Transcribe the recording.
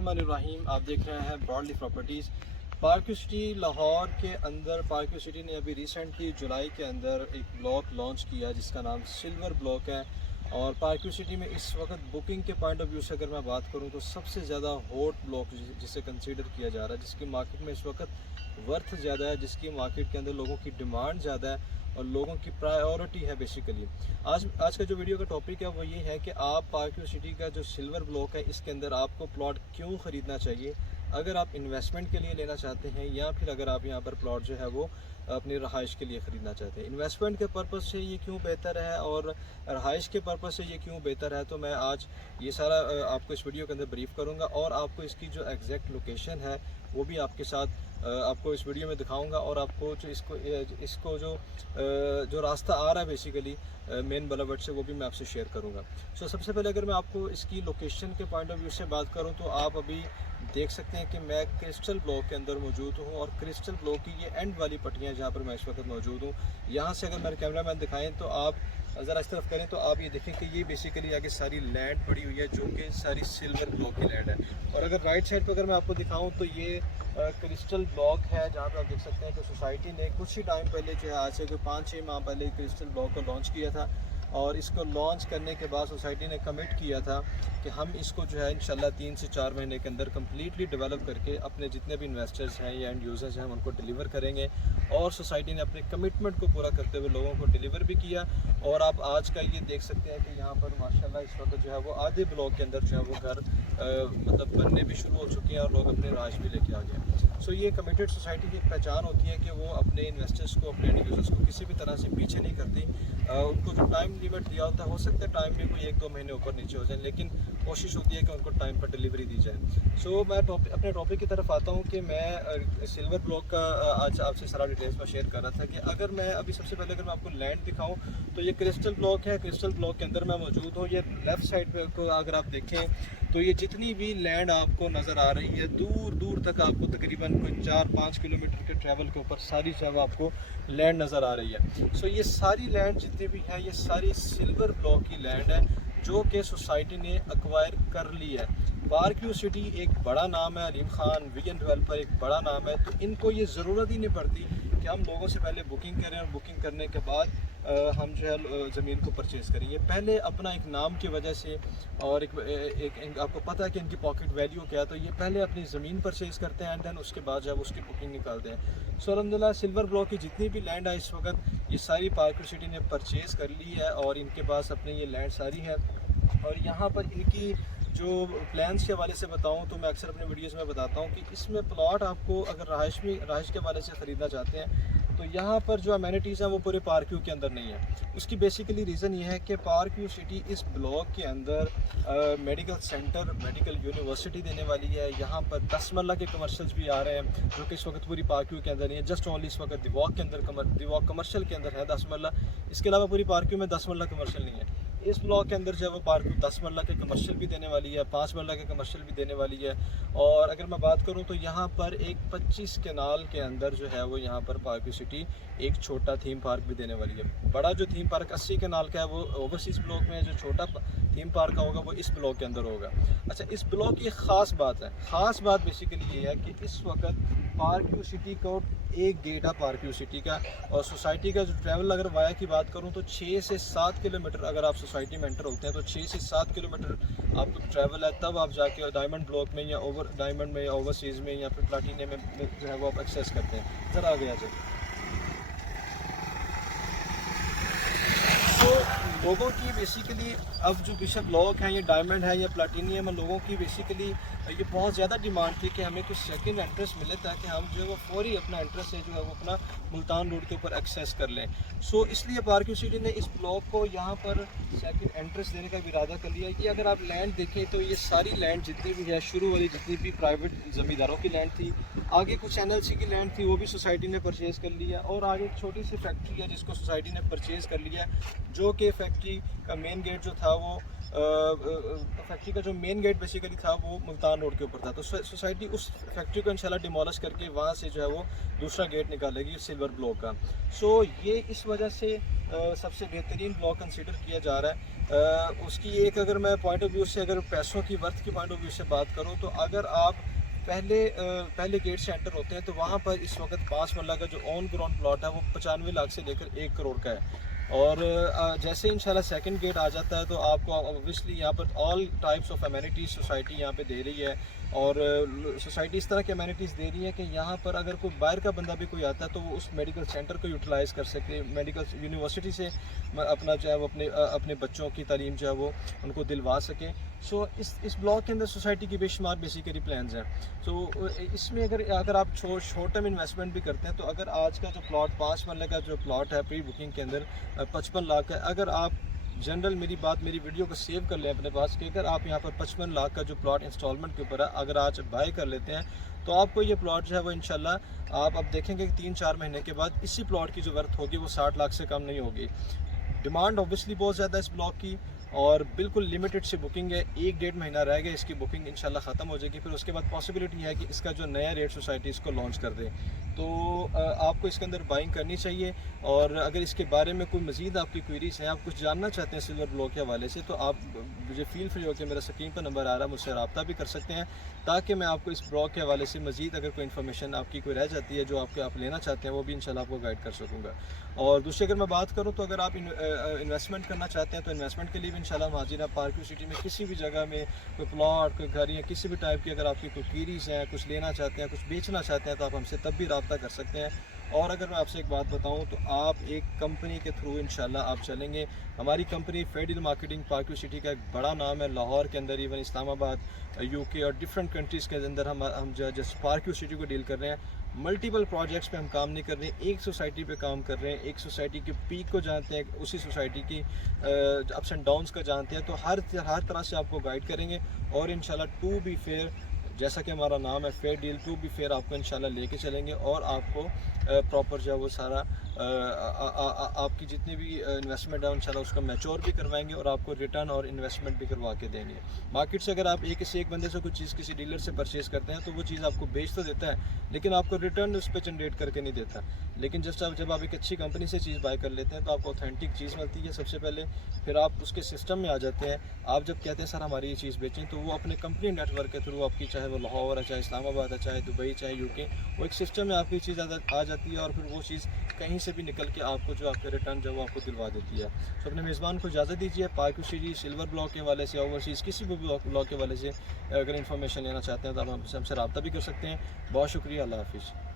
बिस्मिल्लाहिर्रहमानिर्रहीम। आप देख रहे हैं broadly properties. Park city Lahore के अंदर पार्क सिटी ने अभी रिसेंटली जुलाई के अंदर एक ब्लॉक लॉन्च किया जिसका नाम सिल्वर ब्लॉक है। और पार्क सिटी में इस वक्त बुकिंग के पॉइंट ऑफ व्यू से अगर मैं बात करूं तो सबसे ज़्यादा हॉट ब्लॉक जिसे कंसीडर किया जा रहा है, जिसकी मार्केट में इस वक्त वर्थ ज़्यादा है, जिसकी मार्केट के अंदर लोगों की डिमांड ज़्यादा है और लोगों की प्रायोरिटी है बेसिकली। आज का जो वीडियो का टॉपिक है वो ये है कि आप पार्क सिटी का जो सिल्वर ब्लॉक है इसके अंदर आपको प्लॉट क्यों ख़रीदना चाहिए, अगर आप इन्वेस्टमेंट के लिए लेना चाहते हैं या फिर अगर आप यहाँ पर प्लॉट जो है वो अपनी रहाइश के लिए ख़रीदना चाहते हैं। इन्वेस्टमेंट के पर्पज़ से ये क्यों बेहतर है और रहाइश के पर्पज़ से ये क्यों बेहतर है, तो मैं आज ये सारा आपको इस वीडियो के अंदर ब्रीफ करूँगा और आपको इसकी जो एग्जैक्ट लोकेशन है वो भी आपके साथ आपको इस वीडियो में दिखाऊंगा और आपको जो इसको जो रास्ता आ रहा है बेसिकली मेन बलावट से वो भी मैं आपसे शेयर करूंगा। सबसे पहले अगर मैं आपको इसकी लोकेशन के पॉइंट ऑफ व्यू से बात करूं तो आप अभी देख सकते हैं कि मैं क्रिस्टल ब्लॉक के अंदर मौजूद हूं और क्रिस्टल ब्लॉक की ये एंड वाली पट्टियां जहां पर मैं इस वक्त मौजूद हूं, यहाँ से अगर मेरे कैमरा मैन दिखाएँ तो आप ज़रा इस तरफ करें तो आप ये देखें कि ये बेसिकली आगे सारी लैंड पड़ी हुई है जो कि सारी सिल्वर ब्लॉक की लैंड है। और अगर राइट साइड पर अगर मैं आपको दिखाऊं तो ये क्रिस्टल ब्लॉक है जहाँ पे आप देख सकते हैं कि सोसाइटी ने कुछ ही टाइम पहले जो है आज से कोई 5-6 माह पहले क्रिस्टल ब्लॉक को लॉन्च किया था। और इसको लॉन्च करने के बाद सोसाइटी ने कमिट किया था कि हम इसको जो है इंशाल्लाह 3 से 4 महीने के अंदर कम्प्लीटली डेवलप करके अपने जितने भी इन्वेस्टर्स हैं या एंड यूज़र्स हैं उनको डिलीवर करेंगे। और सोसाइटी ने अपने कमिटमेंट को पूरा करते हुए लोगों को डिलीवर भी किया। और आप आज का ये देख सकते हैं कि यहाँ पर माशाल्लाह इस वक्त जो है वो आधे ब्लॉक के अंदर जो है वो घर मतलब बनने भी शुरू हो चुके हैं और लोग अपने राज भी लेके आ गए। ये कमिटेड सोसाइटी की एक पहचान होती है कि वो अपने इन्वेस्टर्स को अपने एंड यूज़र्स को किसी भी तरह से पीछे नहीं करती। उनको जो टाइम लिमिट दिया होता है हो सकता है टाइम में कोई 1-2 महीने ऊपर नीचे हो जाए, लेकिन कोशिश होती है कि उनको टाइम पर डिलीवरी दी जाए। मैं अपने टॉपिक की तरफ आता हूँ कि मैं सिल्वर ब्लॉक का आज आपसे सारा डिटेल्स में शेयर कर रहा था कि अगर मैं अभी सबसे पहले अगर मैं आपको लैंड दिखाऊँ तो ये क्रिस्टल ब्लॉक है। क्रिस्टल ब्लॉक के अंदर मैं मौजूद हूँ। ये लेफ़्ट साइड पे को अगर आप देखें तो ये जितनी भी लैंड आपको नज़र आ रही है दूर दूर तक आपको तकरीबन कोई 4-5 किलोमीटर के ट्रैवल के ऊपर सारी जगह आपको लैंड नज़र आ रही है। ये सारी लैंड जितनी भी है ये सारी सिल्वर ब्लॉक की लैंड है जो कि सोसाइटी ने एक्वायर कर ली है। पार्क सिटी एक बड़ा नाम है, अलीम खान विजन डेवलपर एक बड़ा नाम है, तो इनको ये ज़रूरत ही नहीं पड़ती कि हम लोगों से पहले बुकिंग करें और बुकिंग करने के बाद हम जो है ज़मीन को परचेज़ करेंगे। पहले अपना एक नाम की वजह से और एक आपको पता है कि इनकी पॉकेट वैल्यू क्या है, तो ये पहले अपनी ज़मीन परचेज़ करते हैं एंड देन उसके बाद जब उसकी बुकिंग निकालते हैं। अल्हम्दुलिल्लाह सिल्वर ब्लॉक की जितनी भी लैंड है इस वक्त ये सारी पार्क सिटी ने परचेज़ कर ली है और इनके पास अपनी ये लैंड सारी है। और यहाँ पर इनकी जो प्लान्स के हवाले से बताऊँ तो मैं अक्सर अपने वीडियोज़ में बताता हूँ कि इसमें प्लॉट आपको अगर रहाइश के हवाले से ख़रीदना चाहते हैं तो यहाँ पर जो अमेनिटीज़ हैं वो पूरे पार्क व्यू के अंदर नहीं है। उसकी बेसिकली रीज़न ये है कि पार्क व्यू सिटी इस ब्लॉक के अंदर मेडिकल सेंटर, मेडिकल यूनिवर्सिटी देने वाली है। यहाँ पर 10 मरला के कमर्शियल्स भी आ रहे हैं जो कि इस वक्त पूरी पार्क व्यू के अंदर नहीं है। जस्ट ओनली इस वक्त दिवाक के अंदर दिवाक कमर्शियल के अंदर है 10 मरला, इसके अलावा पूरी पार्क व्यू में 10 मरला कमर्शियल नहीं है। इस ब्लॉक के अंदर जो है वो पार्क 10 मरला के कमर्शियल भी देने वाली है, 5 मरला के कमर्शियल भी देने वाली है। और अगर मैं बात करूं तो यहाँ पर एक 25 कैनाल के अंदर जो है वो यहाँ पर पार्क सिटी एक छोटा थीम पार्क भी देने वाली है। बड़ा जो थीम पार्क 80 कैनाल का है वो ओवरसीज़ ब्लॉक में है, जो छोटा थीम पार्क का होगा वो इस ब्लॉक के अंदर होगा। अच्छा, इस ब्लॉक की ख़ास बात है, ख़ास बात बेसिकली ये है कि इस वक्त पार्क सिटी को एक गेट है पार्क सिटी का, और सोसाइटी का जो ट्रैवल अगर वाया की बात करूं तो 6 से 7 किलोमीटर अगर आप सोसाइटी में एंटर होते हैं तो 6 से 7 किलोमीटर आपको ट्रैवल है, तब आप जाके डायमंड ब्लॉक में या ओवर डायमंड में या ओवरसीज़ में या फिर प्लाटिनियम में जो है वो आप एक्सेस करते हैं। ज़रा आगे आ जाए। तो लोगों की बेसिकली अब जो बिशप ब्लॉक है ये डायमंड है या प्लाटिनियम है, लोगों की बेसिकली ये बहुत ज़्यादा डिमांड थी कि हमें कुछ सेकंड एंट्रेंस मिले ताकि हम जो है वो फौरी अपना एंट्रेंस से जो है वो अपना मुल्तान रोड के ऊपर एक्सेस कर लें। इसलिए पार्क सिटी ने इस ब्लॉक को यहाँ पर सेकंड एंट्रेंस देने का भी इरादा कर लिया कि अगर आप लैंड देखें तो ये सारी लैंड जितनी भी है शुरू वाली जितनी भी प्राइवेट ज़मींदारों की लैंड थी, आगे कुछ NLC की लैंड थी वो भी सोसाइटी ने परचेज़ कर लिया, और आगे एक छोटी सी फैक्ट्री है जिसको सोसाइटी ने परचेज़ कर लिया, जो कि फैक्ट्री का मेन गेट जो था वो फैक्ट्री का जो मेन गेट बेसिकली था वो मुल्तान रोड के ऊपर था, तो सोसाइटी उस फैक्ट्री को इंशाल्लाह डिमोलिश करके वहाँ से जो है वो दूसरा गेट निकालेगी सिल्वर ब्लॉक का। सो ये इस वजह से सबसे बेहतरीन ब्लॉक कंसीडर किया जा रहा है। उसकी एक अगर मैं पॉइंट ऑफ व्यू से, अगर पैसों की वर्थ की पॉइंट ऑफ व्यू से बात करूँ, तो अगर आप पहले गेट से एंटर होते हैं तो वहाँ पर इस वक्त 5 मरला का जो ऑन ग्राउंड प्लॉट है वो 95 लाख से लेकर 1 करोड़ का है। और जैसे इंशाल्लाह सेकंड गेट आ जाता है तो आपको ऑब्वियसली यहाँ पर all types of amenities society यहाँ पे दे रही है। और सोसाइटी इस तरह की अमेनिटीज़ दे रही है कि यहाँ पर अगर कोई बाहर का बंदा भी कोई आता है तो वो उस मेडिकल सेंटर को यूटिलाइज़ कर सके, मेडिकल यूनिवर्सिटी से अपना जो है वो अपने बच्चों की तालीम जो है वो उनको दिलवा सके। सो इस ब्लॉक के अंदर सोसाइटी की बेशुमार बेसिकली प्लान्स हैं। तो इसमें अगर आप शॉर्ट टर्म इन्वेस्टमेंट भी करते हैं तो अगर आज का जो प्लॉट 5 मरले का जो प्लॉट है प्री बुकिंग के अंदर 55 लाख का, अगर आप जनरल मेरी वीडियो को सेव कर लें अपने पास कि अगर आप यहाँ पर 55 लाख का जो प्लॉट इंस्टॉलमेंट के ऊपर है अगर आज बाय कर लेते हैं तो आपको ये प्लॉट जो है वो इंशाल्लाह आप अब देखेंगे कि 3-4 महीने के बाद इसी प्लॉट की जो वर्थ होगी वो 60 लाख से कम नहीं होगी। डिमांड ऑब्वियसली बहुत ज़्यादा है इस ब्लॉक की और बिल्कुल लिमिटेड सी बुकिंग है, 1-1.5 महीना रह गया इसकी बुकिंग इंशाल्लाह ख़त्म हो जाएगी। फिर उसके बाद पॉसिबिलिटी है कि इसका जो नया रेट सोसाइटी इसको लॉन्च कर दे, तो आपको इसके अंदर बाइंग करनी चाहिए। और अगर इसके बारे में कोई मज़ीद आपकी क्वेरीज हैं, आप कुछ जानना चाहते हैं सिल्वर ब्लॉक के हवाले से, तो आप मुझे फील फ्री होकर मेरा स्क्रीन पर नंबर आ रहा है मुझसे रब्ता भी कर सकते हैं ताकि मैं आपको इस ब्लॉक के हवाले से मज़ीद अगर कोई इन्फॉर्मेशन आपकी कोई रह जाती है जो आप लेना चाहते हैं वो भी इंशाल्लाह आपको गाइड कर सकूँगा। और दूसरी अगर मैं बात करूँ तो अगर आप इन्वेस्टमेंट करना चाहते हैं तो इन्वेस्टमेंट के लिए भी इंशाल्लाह हम हाजिर हैं। पार्क व्यू सिटी में किसी भी जगह में कोई प्लॉट, कोई घर या किसी भी टाइप की अगर आपकी कोई क्वेरीज हैं, कुछ लेना चाहते हैं, कुछ बेचना चाहते हैं तो आप हमसे तब भी रब्ता कर सकते हैं। और अगर मैं आपसे एक बात बताऊं तो आप एक कंपनी के थ्रू इंशाल्लाह आप चलेंगे। हमारी company Fedil Marketing Park View City का एक बड़ा नाम है, लाहौर के अंदर, इवन इस्लामाबाद, यूके और डिफरेंट कंट्रीज़ के अंदर हम जैसे पार्क व्यू सिटी को डील कर रहे हैं। मल्टीपल प्रोजेक्ट्स पे हम काम नहीं कर रहे हैं, एक सोसाइटी पे काम कर रहे हैं, एक सोसाइटी के पीक को जानते हैं, उसी सोसाइटी की अप्स एंड डाउन्स को जानते हैं, तो हर तरह से आपको गाइड करेंगे। और इंशाल्लाह टू बी फेयर, जैसा कि हमारा नाम है fair deal, to be fair आपको इंशाल्लाह लेके चलेंगे और आपको प्रॉपर जो है वो सारा आपकी जितनी भी इन्वेस्टमेंट है इंशाल्लाह उसका मैच्योर भी करवाएंगे और आपको रिटर्न और इन्वेस्टमेंट भी करवा के देंगे। मार्केट से अगर आप एक से एक बंदे से कोई चीज़ किसी डीलर से परचेज करते हैं तो वो चीज़ आपको बेच तो देता है लेकिन आपको रिटर्न उस पर जनरेट करके नहीं देता। लेकिन जब आप एक अच्छी कंपनी से चीज़ बाय कर लेते हैं तो आपको ऑथेंटिक चीज़ मिलती है सबसे पहले, फिर आप उसके सिस्टम में आ जाते हैं। आप जब कहते हैं सर हमारी ये चीज़ बेचें, तो वो अपने कंपनी नेटवर्क के थ्रू आपकी, चाहे वो लाहौर है, चाहे इस्लामाबाद है, चाहे दुबई, चाहे यूके, वो एक सिस्टम में आपकी चीज़ आ जाती है और फिर वो चीज़ कहीं से भी निकल के आपको जो आपके रिटर्न जो वो आपको दिलवा देती है। तो अपने मेज़बान को इजाज़त दीजिए। Park View city silver block के हवाले से, ओवरसीज़ किसी भी ब्लॉक के हवाले से अगर इन्फॉर्मेशन लेना चाहते हैं तो आप हमसे रब्ता भी कर सकते हैं। बहुत शुक्रिया, अल्लाह हाफिज़।